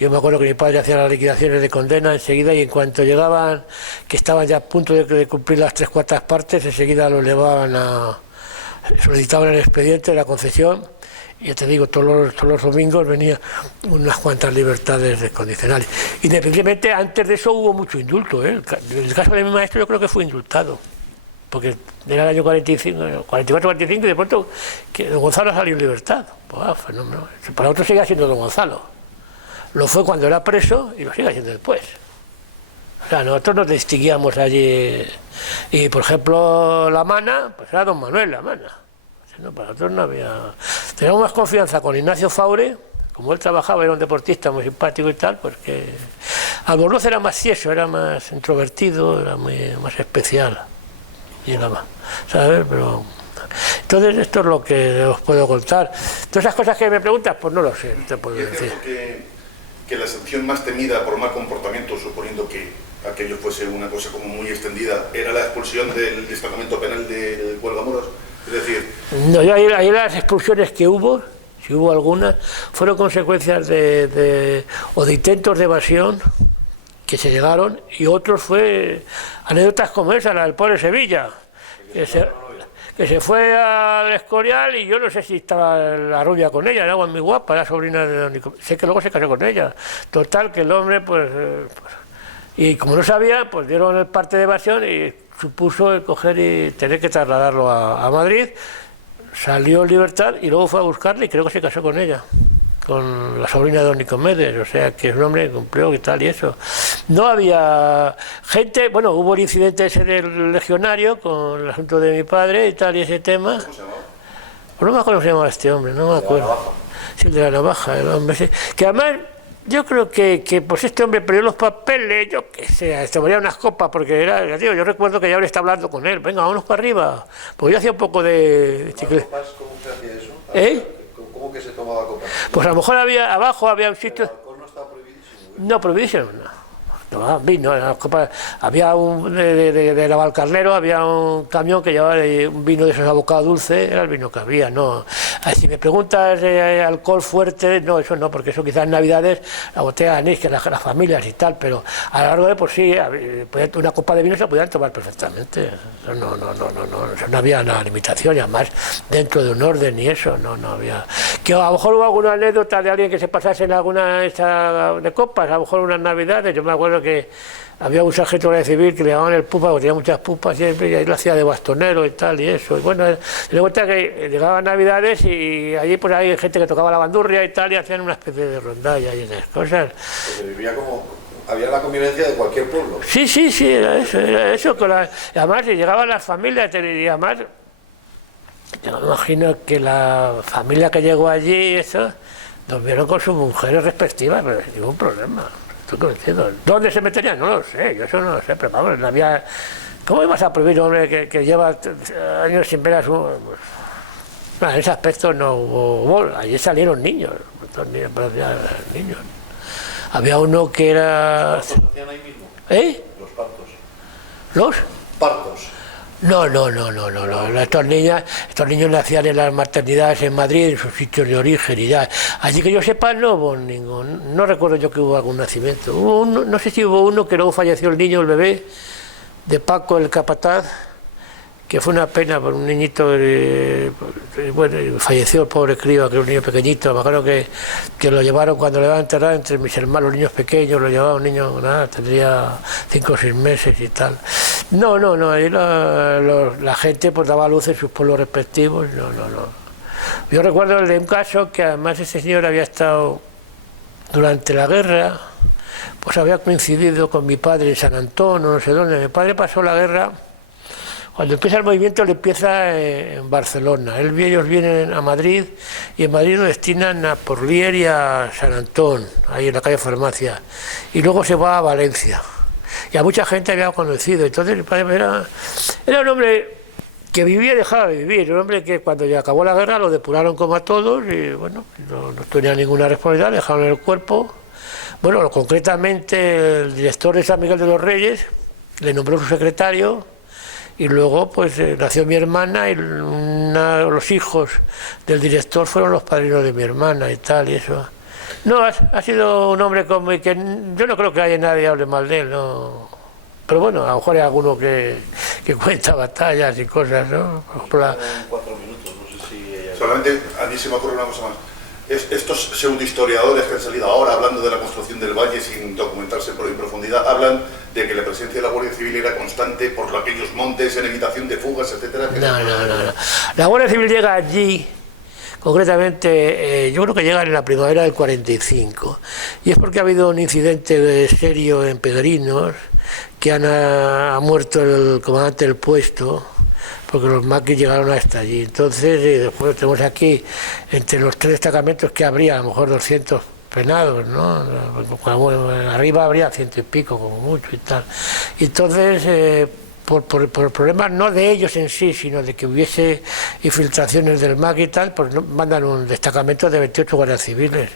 Yo me acuerdo que mi padre hacía las liquidaciones de condena enseguida, y en cuanto llegaban, que estaban ya a punto de cumplir las 3/4 partes, enseguida lo elevaban solicitaban el expediente de la concesión. Y ya te digo, todos los domingos venían unas cuantas libertades condicionales. Independientemente, antes de eso hubo mucho indulto, ¿eh? El caso de mi maestro yo creo que fue indultado, porque era el año 45, 44-45, y de pronto que don Gonzalo salió en libertad. Pues, fenómeno. Para otros sigue siendo don Gonzalo. Lo fue cuando era preso y lo sigue siendo después. O sea, nosotros nos distinguíamos allí. Y por ejemplo, La Mana, pues era don Manuel La Mana. No, para nosotros no había. Teníamos más confianza con Ignacio Faure, como él trabajaba, era un deportista muy simpático y tal, pues que Albornoz era más tieso, era más introvertido, era más especial. Y nada más, ¿sabes? Pero entonces esto es lo que os puedo contar. Todas esas cosas que me preguntas, pues no lo sé, no te puedo decir. Que la sanción más temida por mal comportamiento, suponiendo que aquello fuese una cosa como muy extendida, era la expulsión del destacamento penal del Huelgamoros. Es decir... No, ahí las expulsiones que hubo, si hubo algunas, fueron consecuencias de intentos de evasión que se llegaron, y otros fue anécdotas como esa, la del pobre Sevilla, que se fue al Escorial, y yo no sé si estaba la rubia con ella, era muy guapa, la sobrina de don Nicolás. Sé que luego se casó con ella. Total, que el hombre, pues y como no sabía, pues dieron el parte de evasión y supuso el coger y tener que trasladarlo a Madrid. Salió en libertad y luego fue a buscarle y creo que se casó con ella, con la sobrina de don Nicomedes, o sea que es un hombre que cumplió y tal y eso. No había gente, bueno, hubo el incidente ese del legionario con el asunto de mi padre y tal y ese tema. ¿Cómo se llamaba? Pues no me acuerdo cómo se llamaba este hombre, no me acuerdo. Sí, el de la navaja, el hombre, sí. Que además yo creo que pues este hombre perdió los papeles, yo qué sé, se moría unas copas, porque era, tío, yo recuerdo que ya le estaba hablando con él, venga, vámonos para arriba, porque yo hacía un poco de chicle. ¿Cómo se hacía eso? ¿Eh? ¿Cómo que se tomaba copas? Pues a lo mejor abajo había un sitio... ¿El alcohol no estaba prohibidísimo? No, prohibición, no. Tomaban vino, había de Navalcarnero, había un camión que llevaba un vino de esos abocados dulce, era el vino que había, no. Si me preguntas alcohol fuerte, no, eso no, porque eso quizás en Navidades, la botella de anís, que las familias y tal, pero a lo largo de por sí, una copa de vino se podían tomar perfectamente. Eso no había nada limitación, y además dentro de un orden y eso, no había. Que a lo mejor hubo alguna anécdota de alguien que se pasase en alguna de copas, a lo mejor unas Navidades, yo me acuerdo que había un sargento de civil que le llamaban el pupa, porque tenía muchas pupas siempre, y ahí lo hacía de bastonero y tal y eso. Y bueno, se le cuenta que llegaban Navidades y allí pues hay gente que tocaba la bandurria y tal, y hacían una especie de rondalla y esas cosas. Pues se vivía como... había la convivencia de cualquier pueblo. Sí, era eso. Además llegaban las familias, y además yo me imagino que la familia que llegó allí, eso, durmieron con sus mujeres respectivas, pero sin ningún problema. ¿Dónde se meterían? No lo sé, yo eso no lo sé, pero vamos, no había... ¿Cómo ibas a prohibir a un hombre que lleva años sin ver a su... Bueno, en ese aspecto no hubo... Allí salieron niños, niños. Había uno que era... ¿Los partos hacían ahí mismo? ¿Eh? Los partos. ¿Los? Partos. No. Estos niños nacían en las maternidades en Madrid, en sus sitios de origen y ya. Allí que yo sepa no hubo ningún, no recuerdo yo que hubo algún nacimiento. No sé si hubo uno que luego falleció el niño, el bebé, de Paco el capataz, que fue una pena por un niñito, bueno, falleció el pobre crío, aquel niño pequeñito. Me acuerdo que lo llevaron cuando le iban a enterrar entre mis hermanos, los niños pequeños, lo llevaba un niño, nada, tendría 5 o 6 meses y tal. No, ahí la gente pues daba luz en sus pueblos respectivos, no. Yo recuerdo de un caso que además ese señor había estado durante la guerra, pues había coincidido con mi padre en San Antón, no sé dónde. Mi padre pasó la guerra. Cuando empieza el movimiento, le empieza en Barcelona. Ellos vienen a Madrid y en Madrid lo destinan a Porlier y a San Antón, ahí en la calle Farmacia. Y luego se va a Valencia. Y a mucha gente había conocido. Entonces mi padre era un hombre que vivía y dejaba de vivir. Un hombre que cuando ya acabó la guerra lo depuraron como a todos y bueno, no tenía ninguna responsabilidad, dejaron el cuerpo. Bueno, concretamente el director de San Miguel de los Reyes le nombró su secretario. Y luego pues nació mi hermana y los hijos del director fueron los padrinos de mi hermana y tal y eso. No, ha sido un hombre como que yo no creo que haya nadie que hable mal de él, no. Pero bueno, a lo mejor hay alguno que cuenta batallas y cosas, ¿no? Por ejemplo, En 4 minutos, no sé si ella... Solamente a mí se me ocurre una cosa más. Estos pseudohistoriadores que han salido ahora hablando de la construcción del valle sin documentarse en profundidad, hablan de que la presencia de la Guardia Civil era constante por aquellos montes en evitación de fugas, etcétera. No. La Guardia Civil llega allí, concretamente, yo creo que llega en la primavera del 45, y es porque ha habido un incidente serio en Pedrinos, que ha muerto el comandante del puesto, porque los maquis llegaron hasta allí. Entonces, después tenemos aquí, entre los 3 destacamentos que habría, a lo mejor 200 penados, ¿no? Arriba habría 100 y pico, como mucho y tal. Entonces, por problemas no de ellos en sí, sino de que hubiese infiltraciones del MAC y tal, pues mandan un destacamento de 28 guardias civiles.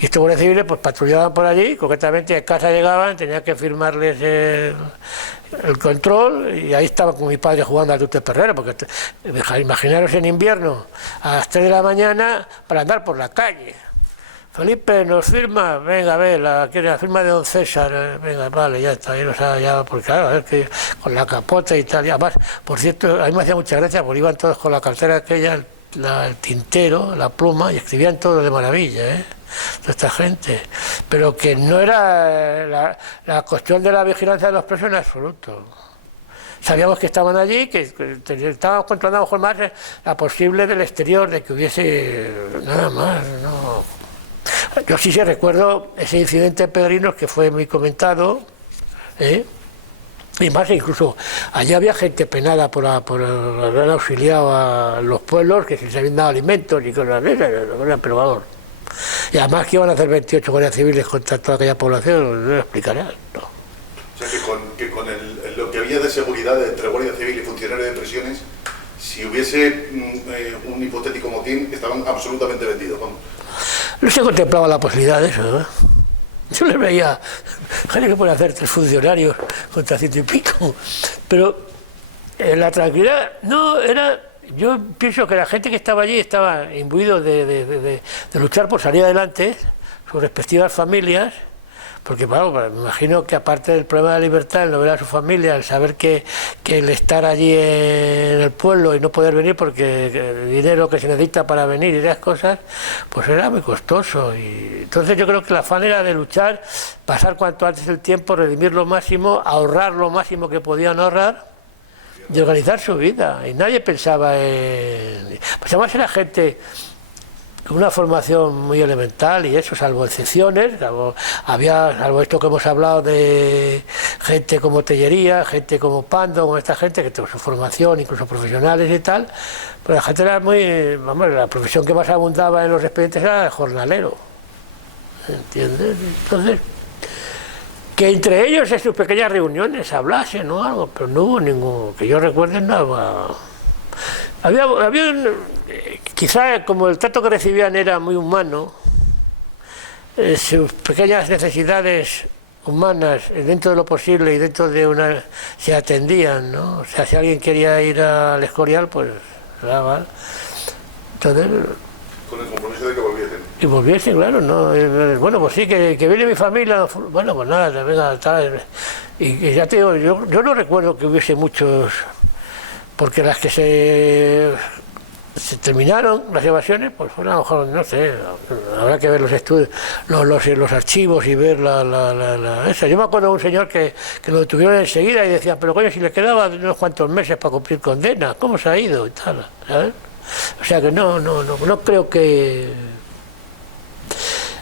Y estos guardias civiles pues patrullaban por allí, concretamente a casa llegaban, tenían que firmarles el control, y ahí estaba con mi padre jugando al tute perrero, porque imaginaros en invierno a las 3 de la mañana para andar por la calle. Felipe, ¿nos firma? Venga, a ver, la firma de don César, venga, vale, ya está, ya, porque claro, a ver, que con la capota y tal, y además, por cierto, a mí me hacía mucha gracia, porque iban todos con la cartera aquella, el tintero, la pluma, y escribían todo de maravilla, toda esta gente, pero que no era la cuestión de la vigilancia de los presos en absoluto. Sabíamos que estaban allí, que estábamos controlando mejor más la posible del exterior, de que hubiese nada más, no. Yo sí recuerdo ese incidente en Pedrinos que fue muy comentado, y más incluso allá había gente penada por haber auxiliado a los pueblos, que si se habían dado alimentos y cosas de esas, pero vamos. Y además que iban a hacer 28 guardias civiles contra toda aquella población, no lo explicaré, no. O sea que con lo que había de seguridad entre Guardia Civil y funcionarios de prisiones, si hubiese un hipotético motín, estaban absolutamente vendidos, vamos. No se contemplaba la posibilidad de eso, ¿no? Yo les veía, gente que puede hacer 3 funcionarios contra 100 y pico, pero la tranquilidad no era. Yo pienso que la gente que estaba allí estaba imbuido de luchar por salir adelante, sus respectivas familias, porque claro, me imagino que aparte del problema de la libertad, el no ver a su familia, el saber que el estar allí en el pueblo y no poder venir porque el dinero que se necesita para venir y esas cosas, pues era muy costoso. Y entonces yo creo que el afán era de luchar, pasar cuanto antes el tiempo, redimir lo máximo, ahorrar lo máximo que podían ahorrar y organizar su vida. Y nadie pensaba en... Pues además era gente con una formación muy elemental y eso, salvo excepciones, salvo esto que hemos hablado de gente como Tellería, gente como Pando, como esta gente que tuvo su formación, incluso profesionales y tal, pero la gente era muy, vamos, la profesión que más abundaba en los expedientes era el jornalero, ¿entiendes? Entonces, que entre ellos en sus pequeñas reuniones hablasen o algo, pero no hubo ningún, que yo recuerde nada. Había quizá como el trato que recibían era muy humano, sus pequeñas necesidades humanas dentro de lo posible y dentro de una se atendían, ¿no? O sea, si alguien quería ir al Escorial, pues se daba. Entonces, con el compromiso de que volviesen. Y volviesen, claro, ¿no? Bueno, pues sí, que viene mi familia, bueno, pues nada, venga, tal. Y ya te digo, yo no recuerdo que hubiese muchos, porque las que se terminaron, las evasiones, pues fueron a lo mejor, no sé, habrá que ver los estudios, los archivos y ver esa. Yo me acuerdo de un señor que lo detuvieron enseguida y decían, pero coño, si le quedaban unos cuantos meses para cumplir condena, ¿cómo se ha ido? Y tal, ¿sabes? O sea que no creo que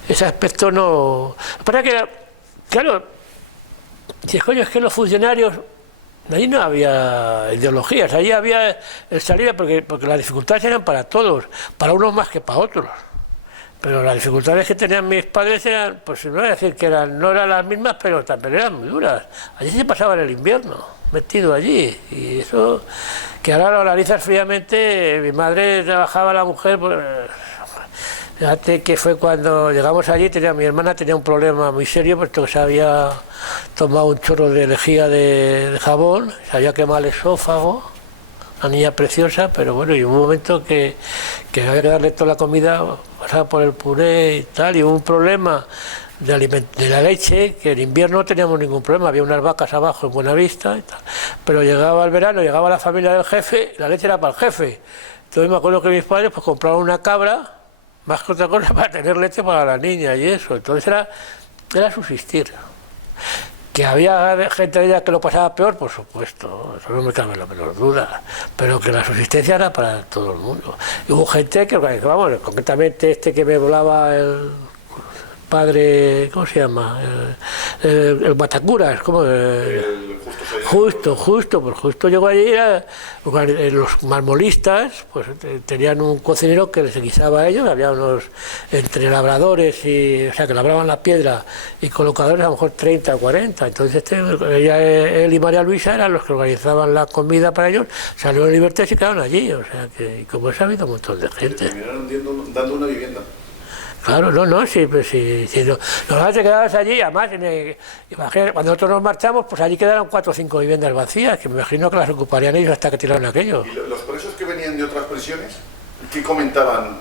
ese aspecto no. Para que, claro, dices, coño, es que los funcionarios, allí no había ideologías, allí había el salir, porque las dificultades eran para todos, para unos más que para otros. Pero las dificultades que tenían mis padres eran, pues no voy a decir que no eran las mismas, pero también eran muy duras. Allí se pasaba el invierno, metido allí, y eso, que ahora lo analizas fríamente. Mi madre trabajaba, la mujer, pues, fíjate que fue cuando llegamos allí, mi hermana tenía un problema muy serio, puesto que se había tomado un chorro de lejía de jabón, se había quemado el esófago, una niña preciosa, pero bueno, y hubo un momento que había que darle toda la comida pasaba por el puré y tal, y hubo un problema de la leche, que en invierno no teníamos ningún problema, había unas vacas abajo en Buenavista y tal, pero llegaba el verano, llegaba la familia del jefe, la leche era para el jefe. Entonces me acuerdo que mis padres pues compraron una cabra, más que otra cosa, para tener leche para la niña y eso. Entonces era subsistir. Que había gente de ella que lo pasaba peor, por supuesto, eso no me cabe la menor duda, pero que la subsistencia era para todo el mundo. Y hubo gente que organizábamos, concretamente este que me volaba el padre, ¿cómo se llama? El Batacuras, ¿cómo? Justo llegó allí, los marmolistas pues tenían un cocinero que les guisaba a ellos, había unos entre labradores, o sea que labraban la piedra y colocadores a lo mejor 30 o 40, entonces él y María Luisa eran los que organizaban la comida para ellos, salieron en libertad y se quedaron allí, o sea que como eso ha habido un montón de gente. Terminaron dando una vivienda. Claro, sí, los te quedabas allí, además, imagínate, cuando nosotros nos marchamos, pues allí quedaron 4 o 5 viviendas vacías, que me imagino que las ocuparían ellos hasta que tiraron aquello. ¿Y los presos que venían de otras prisiones, qué comentaban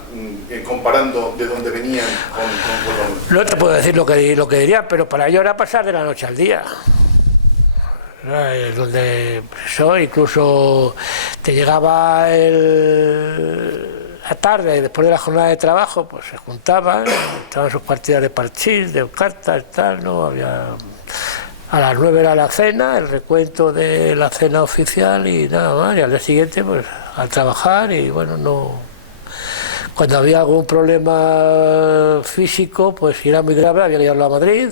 comparando de dónde venían con... No te puedo decir lo que dirían, pero para ellos era pasar de la noche al día. Donde eso, incluso te llegaba la tarde, después de la jornada de trabajo, pues se juntaban, estaban sus partidas de parchís, de cartas, tal, ¿no? A las 9 era la cena, el recuento de la cena oficial y nada más, y al día siguiente, pues, al trabajar y bueno, no... Cuando había algún problema físico, pues si era muy grave, había que llevarlo a Madrid,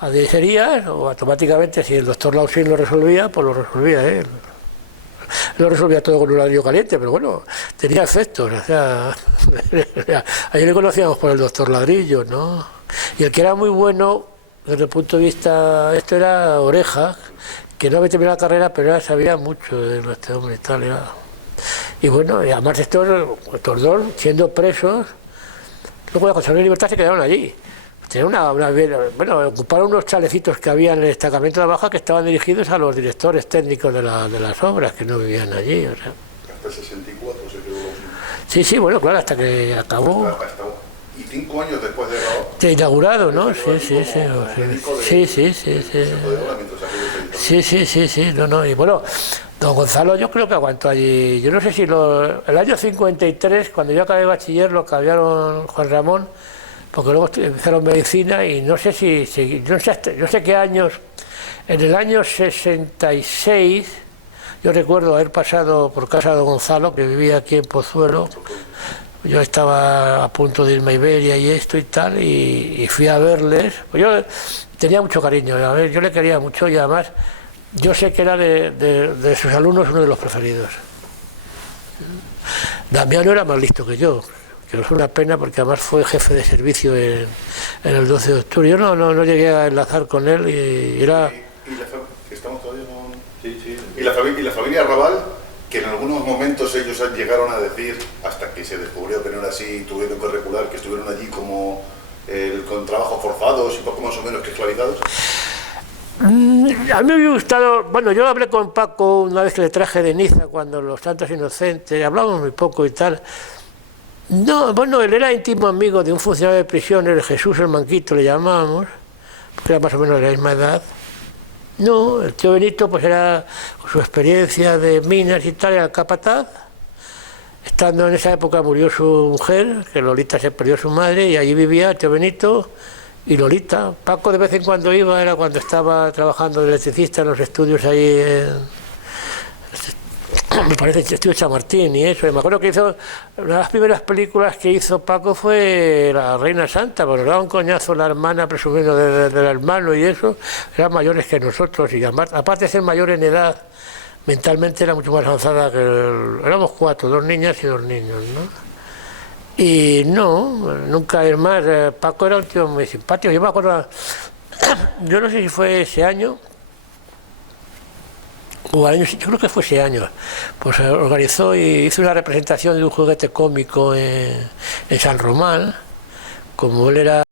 a dieterías, o automáticamente, si el doctor Lausín lo resolvía, pues lo resolvía él. Lo resolvía todo con un ladrillo caliente, pero bueno, tenía efectos, o sea, ayer le conocíamos por el doctor Ladrillo, ¿no? Y el que era muy bueno, desde el punto de vista, esto era Oreja, que no había terminado la carrera, pero sabía mucho de este hombre y tal, y bueno, y además estos dos, siendo presos, luego de conseguir libertad se quedaron allí. Ocuparon unos chalecitos que había en el destacamento de la Baja que estaban dirigidos a los directores técnicos de las obras, que no vivían allí. O sea. Hasta el 64 se quedó. Sí, bueno, claro, hasta que acabó. Y 5 años después de grabar. De inaugurado, ¿no? Sí, no. Y bueno, don Gonzalo yo creo que aguantó allí. Yo no sé si el año 53, cuando yo acabé bachiller, lo cambiaron Juan Ramón, porque luego empezaron medicina y no sé no sé qué años, en el año 66, yo recuerdo haber pasado por casa de don Gonzalo, que vivía aquí en Pozuelo, yo estaba a punto de irme a Iberia y esto y tal, y fui a verles, pues yo tenía mucho cariño, yo le quería mucho y además yo sé que era de sus alumnos uno de los preferidos. Damiano era más listo que yo, que no es una pena porque además fue jefe de servicio en el 12 de octubre. Yo no llegué a enlazar con él y era... ¿Estamos todavía con...? Sí. ¿Y la familia Raval, que en algunos momentos ellos llegaron a decir, hasta que se descubrió que no era así, tuvieron que recular, que estuvieron allí como con trabajos forzados y poco más o menos que esclavizados? A mí me hubiera gustado, bueno, yo hablé con Paco una vez que le traje de Niza cuando los Santos Inocentes, hablamos muy poco y tal. No, bueno, él era íntimo amigo de un funcionario de prisión, el Jesús el Manquito le llamábamos, porque era más o menos de la misma edad. No, el tío Benito pues era, con su experiencia de minas y tal, era el capataz. Estando en esa época murió su mujer, que Lolita se perdió su madre, y allí vivía el tío Benito y Lolita. Paco de vez en cuando iba, era cuando estaba trabajando de electricista en los estudios ahí me parece el estudio Chamartín y eso. Y me acuerdo que una de las primeras películas que hizo Paco fue La Reina Santa, porque daba un coñazo la hermana presumiendo del hermano y eso, eran mayores que nosotros y aparte de ser mayor en edad, mentalmente era mucho más avanzada que éramos 4, 2 niñas y 2 niños, ¿no? Y no, nunca es más, Paco era un tío muy simpático. Yo me acuerdo, yo no sé si fue ese año o al año, yo creo que fue ese año, pues organizó y hizo una representación de un juguete cómico en San Román, como él era